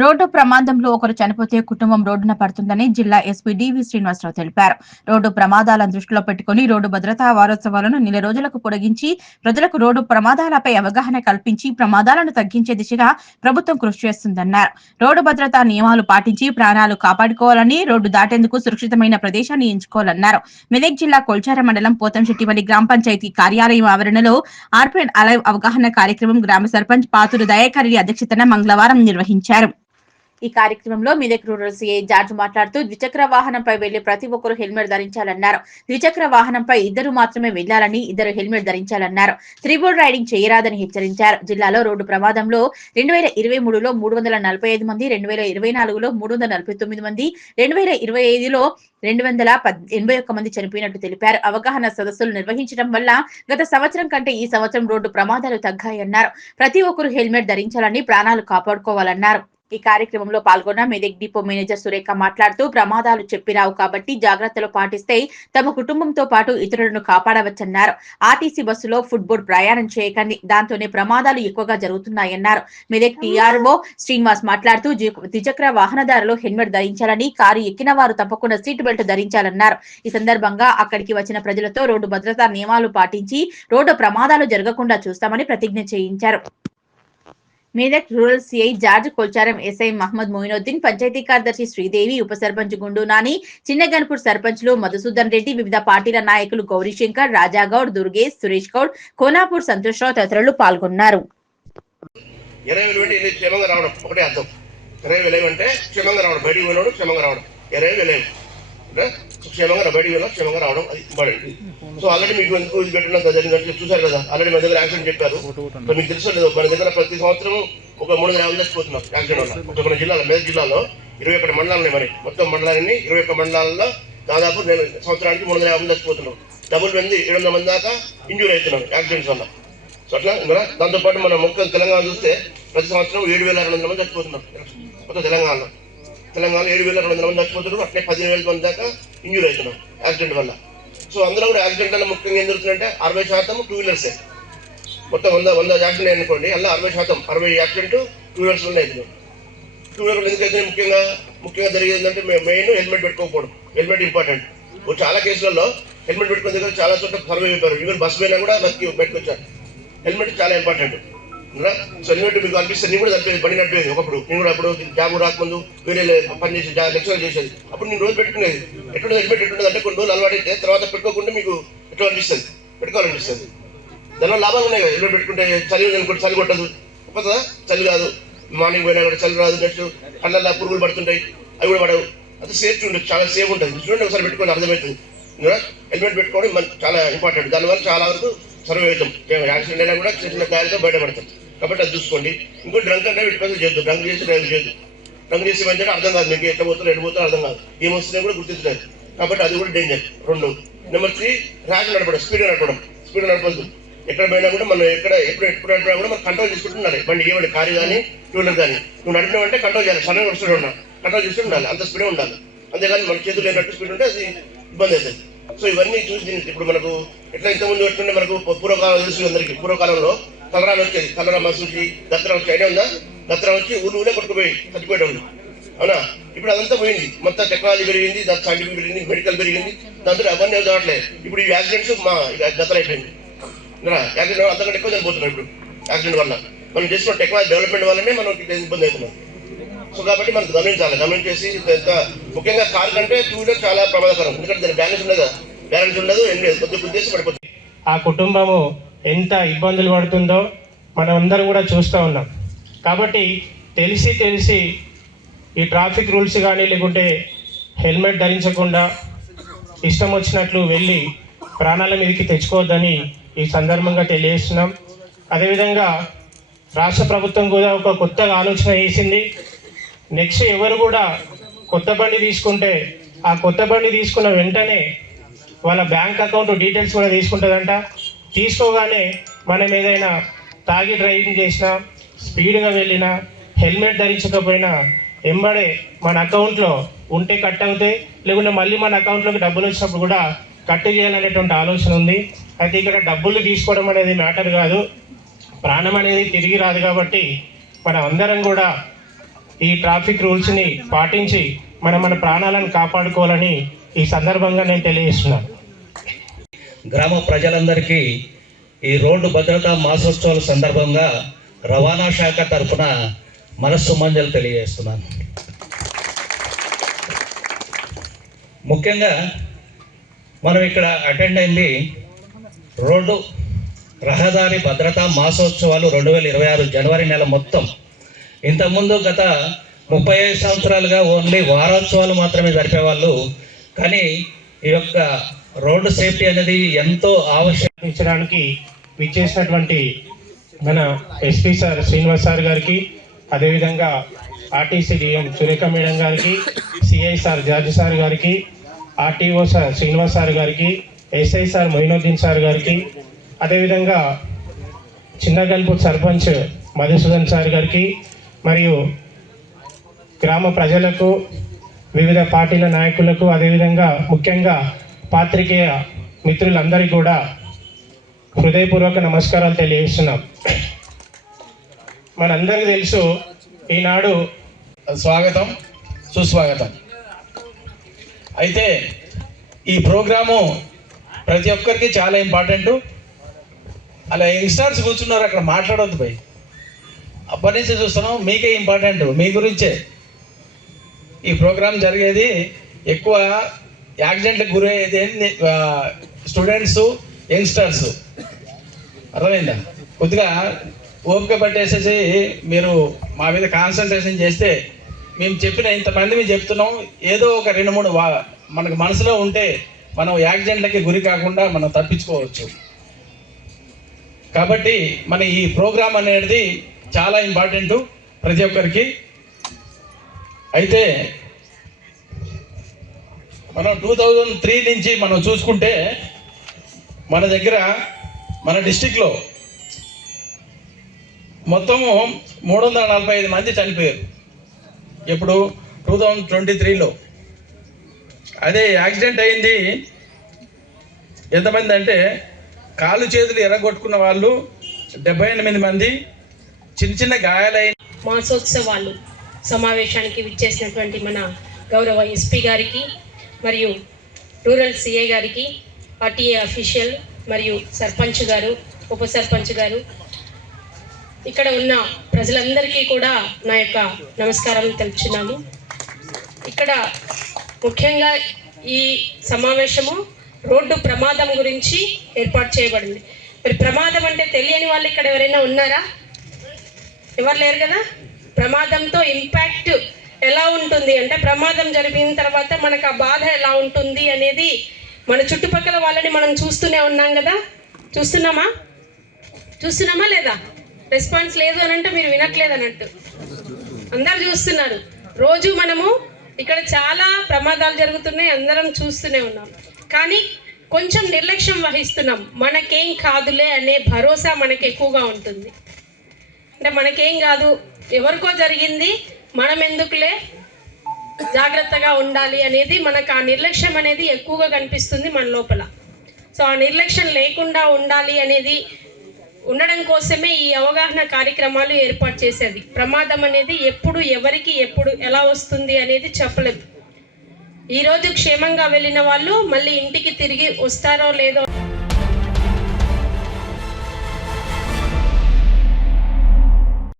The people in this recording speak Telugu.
రోడ్డు ప్రమాదంలో ఒకరు చనిపోతే కుటుంబం రోడ్డున పడుతుందని జిల్లా ఎస్పీ డివి శ్రీనివాసరావు తెలిపారు. రోడ్డు ప్రమాదాలను దృష్టిలో పెట్టుకుని రోడ్డు భద్రతా వారోత్సవాలను నెల రోజులకు పొడిగించి ప్రజలకు రోడ్డు ప్రమాదాలపై అవగాహన కల్పించి ప్రమాదాలను తగ్గించే దిశగా ప్రభుత్వం కృషి చేస్తుందన్నారు. రోడ్డు భద్రతా నియమాలు పాటించి ప్రాణాలు కాపాడుకోవాలని రోడ్డు దాటేందుకు సురక్షితమైన ప్రదేశాన్ని ఎంచుకోవాలన్నారు. మెదక్ జిల్లా కొల్చార మండలం పోతంశెట్టివల్లి గ్రామ పంచాయతీ కార్యాలయం ఆవరణలో ఆర్పిఎన్ అలైవ్ అవగాహన కార్యక్రమం గ్రామ సర్పంచ్ పాతురు దయాకరి అధ్యక్షతన మంగళవారం నిర్వహించారు. ఈ కార్యక్రమంలో మెదక్ రూరల్ సీఐ జార్జ్ మాట్లాడుతూ ద్విచక్ర వాహనంపై వెళ్ళే ప్రతి ఒక్కరూ హెల్మెట్ ధరించాలన్నారు. ద్విచక్ర వాహనంపై ఇద్దరు మాత్రమే వెళ్ళాలని ఇద్దరు హెల్మెట్ ధరించాలన్నారు. త్రిబుల్ రైడింగ్ చేయరాదని హెచ్చరించారు. జిల్లాలో రోడ్డు ప్రమాదంలో రెండు వేల ఇరవై మూడులో మూడు వందల నలభై ఐదు మంది రెండు వేల ఇరవై నాలుగులో మూడు వందల నలభై తొమ్మిది మంది రెండు వేల ఇరవై ఐదులో రెండు వందల ఎనభై ఒక్క మంది చనిపోయినట్టు తెలిపారు. అవగాహన సదస్సులు నిర్వహించడం వల్ల గత సంవత్సరం కంటే ఈ సంవత్సరం రోడ్డు ప్రమాదాలు తగ్గాయన్నారు. ప్రతి ఒక్కరూ హెల్మెట్ ధరించాలని ప్రాణాలు కాపాడుకోవాలన్నారు. ఈ కార్యక్రమంలో పాల్గొన్న మెదక్ డిపో మేనేజర్ సురేఖ మాట్లాడుతూ ప్రమాదాలు చెప్పిరావు కాబట్టి జాగ్రత్తలు పాటిస్తే తమ కుటుంబంతో పాటు ఇతరులను కాపాడవచ్చన్నారు. ఆర్టీసీ బస్సులో ఫుట్బోర్డ్ ప్రయాణం చేయకండి. దాంతోనే ప్రమాదాలు ఎక్కువగా జరుగుతున్నాయన్నారు. మెదక్ టీఆర్ఓ శ్రీనివాస్ మాట్లాడుతూ ద్విచక్ర వాహనదారులు హెల్మెట్ ధరించాలని కారు ఎక్కిన వారు తప్పకుండా సీట్ బెల్ట్ ధరించాలన్నారు. ఈ సందర్భంగా అక్కడికి వచ్చిన ప్రజలతో రోడ్డు భద్రతా నియమాలు పాటించి రోడ్డు ప్రమాదాలు జరగకుండా చూస్తామని ప్రతిజ్ఞ చేయించారు. Medak rural CI George Kolcharam SI Mohammed Moinuddin panchayat కార్యదర్శి శ్రీదేవి ఉప సర్పంచ్ గుండు నాని చిన్నగన్పూర్ సర్పంచ్లు మధుసూదన్ రెడ్డి వివిధ పార్టీల నాయకులు గౌరీశంకర్ రాజాగౌడ్ దుర్గేష్ సురేష్ గౌడ్ కోనాపూర్ సంతోష్రావు తదితరులు పాల్గొన్నారు. ఇరవై వేలు క్షేమంగా రావడం ఒకటే అర్థం. ఇరవై వేలు అంటే క్షేమంగా రావడం బయటికి పోయినాడు క్షేమంగా రావడం. ఇరవై వేలు అంటే క్షేమంగా బయటికి క్షేమంగా రావడం అది ఇంపార్టెంట్ సో ఆల్రెడీ మీకు ఎందుకు ఇది పెట్టడం జరిగిందంటే చూసారు కదా ఆల్రెడీ మన దగ్గర యాక్సిడెంట్ చెప్పారు. మీకు తెలుసు లేదు మన దగ్గర ప్రతి సంవత్సరం ఒక మూడు వందల యాభై చచ్చిపోతున్నాం యాక్సిడెంట్ వల్ల. ఒక మన జిల్లాలో మెదక్ జిల్లాలో ఇరవై ఒక్కటి మండలాలు ఉన్నాయి మరి. మొత్తం మండలాన్ని ఇరవై ఒక్క మండలాల్లో దాదాపు సంవత్సరానికి మూడు వందల యాభై మంది చచ్చిపోతున్నాం డబుల్ మంది ఏడు వందల మంది దాకా ఇంజూర్ అవుతున్నాం యాక్సిడెంట్స్ వల్ల. సో అట్లా ఇంకా దాంతోపాటు మన మొత్తం తెలంగాణ చూస్తే ప్రతి సంవత్సరం ఏడు వేల రెండు వందల మంది చచ్చిపోతున్నారు. మొత్తం తెలంగాణలో. తెలంగాణ ఏడు వేల రెండు వందల మంది చచ్చిపోతున్నారు అట్లే పదిహేను వేల మంది దాకా ఇంజూర్ అవుతున్నారు యాక్సిడెంట్ వల్ల. సో అందులో కూడా యాక్సిడెంట్ వల్ల ముఖ్యంగా ఏం జరుగుతుందంటే అరవై శాతం టూ వీలర్సే మొత్తం వంద వంద యాక్సిడెంట్ అనుకోండి అలా అరవై శాతం అరవై యాక్సిడెంట్ టూ వీలర్స్ వల్ల అవుతున్నాయి టూ వీలర్ ఎందుకైతే ముఖ్యంగా ముఖ్యంగా జరిగేది ఏంటంటే మెయిన్ హెల్మెట్ పెట్టుకోకపోవడం హెల్మెట్ ఇంపార్టెంట్. చాలా కేసులలో హెల్మెట్ పెట్టుకున్న దగ్గర చాలా చోట్ల సర్వే అయిపోయారు. ఈవెన్ బస్ పైన కూడా బతికి పెట్టుకొచ్చారు హెల్మెట్ చాలా ఇంపార్టెంట్. సో మీకు అనిపిస్తుంది నేను కూడా తప్పేది బండి నడిపేది ఒకప్పుడు నేను కూడా అప్పుడు జాబ్ రాకముందు వేరే పని చేసి లెక్చర్ చేసేది. అప్పుడు నేను రోజు పెట్టుకునేది. ఎటువంటి హెల్మెట్ ఎటువంటి అంటే కొన్ని రోజులు అలవాటైతే తర్వాత పెట్టుకోకుండా మీకు ఎట్లా అనిపిస్తుంది? పెట్టుకోవాలనిపిస్తుంది. దానివల్ల లాభాలు ఉన్నాయి కదా. హెల్మెట్ పెట్టుకుంటే చలి అనుకోండి చలి కొట్టదు. ఒక్కదా చలి కాదు మార్నింగ్ పోయినా కూడా చలి రాదు. నెక్స్ట్ కళ్ళల్లో పురుగులు పడుతుంటాయి. అవి కూడా పడవు. అది సేఫ్టీ ఉంటుంది. చాలా సేఫ్ ఉంటుంది. చూడండి ఒకసారి పెట్టుకొని అర్థమవుతుంది. హెల్మెట్ పెట్టుకోవడం చాలా ఇంపార్టెంట్. దానివల్ల చాలా వరకు సర్వే అవుతాం. యాక్సిడెంట్ అయినా కూడా చిన్న చిన్న బయటపడతాం. కాబట్టి అది చూసుకోండి. ఇంకో డ్రంక్ అంటే వీటి పైన చేయొద్దు. డ్రంక్ చేసి డ్రైవ్ చేయొద్దు. డ్రంక్ చేసి మంచిగా అర్థం కాదు మీకు. ఎట్లా పోతారో ఎటు పోతారో అర్థం కాదు. ఏమొస్తున్నాయి కూడా గుర్తించలేదు. కాబట్టి అది కూడా డేంజర్ రెండు. నెంబర్ త్రీ ర్యాష్ నడపడం. స్పీడ్ నడపడం. స్పీడ్ నడపద్దు. ఎక్కడ పోయినా కూడా మనం ఎక్కడ ఎప్పుడు ఎప్పుడు నడిపినా కూడా మనం కంట్రోల్ చేసుకుంటున్నారు బండి ఏమంటే కారు కానీ టూ వీలర్ కానీ. నువ్వు నడిపినావంటే కంట్రోల్ చేయాలి. సడన్గా వస్తూనే ఉన్నా కంట్రోల్ చేస్తూ ఉండాలి. అంత స్పీడే ఉండాలి. అంతేగాని మన చేతులు లేనట్టు స్పీడ్ ఉంటే అది ఇబ్బంది అవుతుంది. సో ఇవన్నీ చూసి ఇప్పుడు మనకు ఎట్లా ఇంతకుముందు పెట్టుకుంటే మనకు పూర్వకాలం తెలుసు అందరికీ. పూర్వకాలంలో కలరాలు వచ్చేది కలరా మసూచి దత్తరా వచ్చి ఐడియా ఉందా? దత్తరం వచ్చి ఊరు ఊరే కొట్టుకుపోయి చచ్చిపోయేటోళ్ళు. అవునా? ఇప్పుడు అదంతా పోయింది. మొత్తం టెక్నాలజీ పెరిగింది దాని సైంటిఫిక్ పెరిగింది మెడికల్ పెరిగింది. దాంతో అవన్నీ చదవట్లేదు ఇప్పుడు ఈ యాక్సిడెంట్స్ మా దత్తర అయిపోయింది. యాక్సిడెంట్ అంతకంటే ఎక్కువ చనిపోతున్నాం ఇప్పుడు. యాక్సిడెంట్ వల్ల. మనం చేసిన టెక్నాలజీ డెవలప్మెంట్ వల్లనే మనం ఇబ్బంది అవుతున్నాం. సో కాబట్టి మనం గమనించాలి. గమనించేసి ఇంత ముఖ్యంగా కార్ కంటే టూ వీలర్ చాలా ప్రమాదకరం. ఎందుకంటే దాని బ్యాలెన్స్ ఉండదు బ్యాలెన్స్ ఉండదు ఏం లేదు. కొద్ది కొద్ది పడిపోతుంది ఆ కుటుంబము ఎంత ఇబ్బందులు పడుతుందో మనం అందరం కూడా చూస్తూ ఉన్నాం. కాబట్టి తెలిసి తెలిసి ఈ ట్రాఫిక్ రూల్స్ కానీ లేకుంటే హెల్మెట్ ధరించకుండా ఇష్టం వచ్చినట్లు వెళ్ళి ప్రాణాల మీదకి తెచ్చుకోవద్దని ఈ సందర్భంగా తెలియజేస్తున్నాం. అదేవిధంగా రాష్ట్ర ప్రభుత్వం కూడా ఒక కొత్తగా ఆలోచన చేసింది. నెక్స్ట్ ఎవరు కూడా కొత్త బండి తీసుకుంటే ఆ కొత్త బండి తీసుకున్న వెంటనే వాళ్ళ బ్యాంక్ అకౌంట్ డీటెయిల్స్ కూడా తీసుకుంటుందంట. తీసుకోగానే మనం ఏదైనా తాగి డ్రైవింగ్ చేసినా స్పీడ్గా వెళ్ళినా హెల్మెట్ ధరించకపోయినా ఎంబడే మన అకౌంట్లో ఉంటే కట్ అవుతాయి లేకుంటే మళ్ళీ మన అకౌంట్లోకి డబ్బులు వచ్చినప్పుడు కూడా కట్ చేయాలనేటువంటి ఆలోచన ఉంది. అయితే ఇక్కడ డబ్బులు తీసుకోవడం అనేది మ్యాటర్ కాదు. ప్రాణం అనేది తిరిగి రాదు కాబట్టి మనం అందరం కూడా ఈ ట్రాఫిక్ రూల్స్ని పాటించి మనం మన ప్రాణాలను కాపాడుకోవాలని ఈ సందర్భంగా నేను తెలియజేస్తున్నాను. గ్రామ ప్రజలందరికీ ఈ రోడ్డు భద్రతా మాసోత్సవాల సందర్భంగా రవాణా శాఖ తరఫున మనస్సు మంజలు తెలియజేస్తున్నాను. ముఖ్యంగా మనం ఇక్కడ అటెండ్ అయింది రోడ్డు రహదారి భద్రతా మాసోత్సవాలు రెండు వేల ఇరవై ఆరు జనవరి నెల మొత్తం. ఇంతకుముందు గత ముప్పై ఐదు సంవత్సరాలుగా ఓన్లీ వారోత్సవాలు మాత్రమే జరిపేవాళ్ళు. కానీ ఈ యొక్క రోడ్డు సేఫ్టీ అనేది ఎంతో ఆవశ్యకించడానికి విచ్చేసినటువంటి మన ఎస్పీ సార్ శ్రీనివాస్ సార్ గారికి అదేవిధంగా ఆర్టీసీ డిఎం సురేఖ మేడం గారికి సిఐ సార్ జార్జి సార్ గారికి ఆర్టీఓ సార్ శ్రీనివాస్ సార్ గారికి ఎస్ఐ సార్ మొయినుద్దీన్ సార్ గారికి అదేవిధంగా చిన్నగల్పూర్ సర్పంచ్ మధుసూదన్ సార్ గారికి మరియు గ్రామ ప్రజలకు వివిధ పార్టీల నాయకులకు అదేవిధంగా ముఖ్యంగా పాత్రికేయ మిత్రులందరికీ కూడా హృదయపూర్వక నమస్కారాలు తెలియజేస్తున్నాం. మనందరికీ తెలుసు ఈనాడు స్వాగతం సుస్వాగతం. అయితే ఈ ప్రోగ్రాము ప్రతి ఒక్కరికి చాలా ఇంపార్టెంట్. అలా యంగ్స్టర్స్ కూర్చున్నారు అక్కడ మాట్లాడొద్దు పోయి అప్పటి నుంచి చూస్తున్నాం మీకే ఇంపార్టెంట్ మీ గురించే. ఈ ప్రోగ్రాం జరిగేది ఎక్కువ యాక్సిడెంట్లకు గురయ్యేది స్టూడెంట్స్ యంగ్స్టర్స్. అర్థమైందా? కొద్దిగా ఓపిక పట్టేసేసి మీరు మా మీద కాన్సన్ట్రేషన్ చేస్తే మేము చెప్పిన ఇంతమంది మేము చెప్తున్నాం. ఏదో ఒక రెండు మూడు వా మనకు మనసులో ఉంటే మనం యాక్సిడెంట్లకి గురి కాకుండా మనం తప్పించుకోవచ్చు. కాబట్టి మన ఈ ప్రోగ్రాం అనేది చాలా ఇంపార్టెంట్ ప్రతి ఒక్కరికి. అయితే మనం టూ థౌజండ్ త్రీ నుంచి మనం చూసుకుంటే మన దగ్గర మన డిస్టిక్లో మొత్తము మూడు వందల నలభై ఐదు మంది చనిపోయారు. ఇప్పుడు టూ థౌజండ్ ట్వంటీ త్రీలో. అదే యాక్సిడెంట్ అయింది. ఎంతమంది అంటే కాలు చేతులు ఎర్రగొట్టుకున్న వాళ్ళు డెబ్బై ఎనిమిది మంది చిన్న చిన్న గాయాలైన మాసోత్సవాలు సమావేశానికి విచ్చేసినటువంటి మన గౌరవ ఎస్పీ గారికి మరియు రూరల్ సిఏ గారికి ఆర్టీఏ అఫీషియల్ మరియు సర్పంచ్ గారు ఉప సర్పంచ్ గారు. ఇక్కడ ఉన్న ప్రజలందరికీ కూడా నా యొక్క నమస్కారం తెలుపుచున్నాము. ఇక్కడ ముఖ్యంగా ఈ సమావేశము రోడ్డు ప్రమాదం గురించి ఏర్పాటు చేయబడింది. మరి ప్రమాదం అంటే తెలియని వాళ్ళు ఇక్కడ ఎవరైనా ఉన్నారా? ఎవరు లేరు కదా? ప్రమాదంతో ఇంపాక్ట్ ఎలా ఉంటుంది అంటే ప్రమాదం జరిగిన తర్వాత మనకు ఆ బాధ ఎలా ఉంటుంది అనేది మన చుట్టుపక్కల వాళ్ళని మనం చూస్తూనే ఉన్నాం కదా? చూస్తున్నామా? చూస్తున్నామా లేదా? రెస్పాన్స్ లేదు అని అంటే మీరు వినట్లేదు అన్నట్టు. అందరు చూస్తున్నారు. రోజు మనము ఇక్కడ చాలా ప్రమాదాలు జరుగుతున్నాయి అందరం చూస్తూనే ఉన్నాం. కానీ కొంచెం నిర్లక్ష్యం వహిస్తున్నాం. మనకేం కాదులే అనే భరోసా మనకి ఎక్కువగా ఉంటుంది. అంటే మనకేం కాదు ఎవరికో జరిగింది మనం ఎందుకులే? జాగ్రత్తగా ఉండాలి అనేది మనకు ఆ నిర్లక్ష్యం అనేది ఎక్కువగా కనిపిస్తుంది మన లోపల. సో ఆ నిర్లక్ష్యం లేకుండా ఉండాలి అనేది ఉండడం కోసమే ఈ అవగాహన కార్యక్రమాలు ఏర్పాటు చేసేది. ప్రమాదం అనేది ఎప్పుడు ఎవరికి ఎప్పుడు ఎలా వస్తుంది అనేది చెప్పలేదు ఈరోజు క్షేమంగా వెళ్ళిన వాళ్ళు మళ్ళీ ఇంటికి తిరిగి వస్తారో లేదో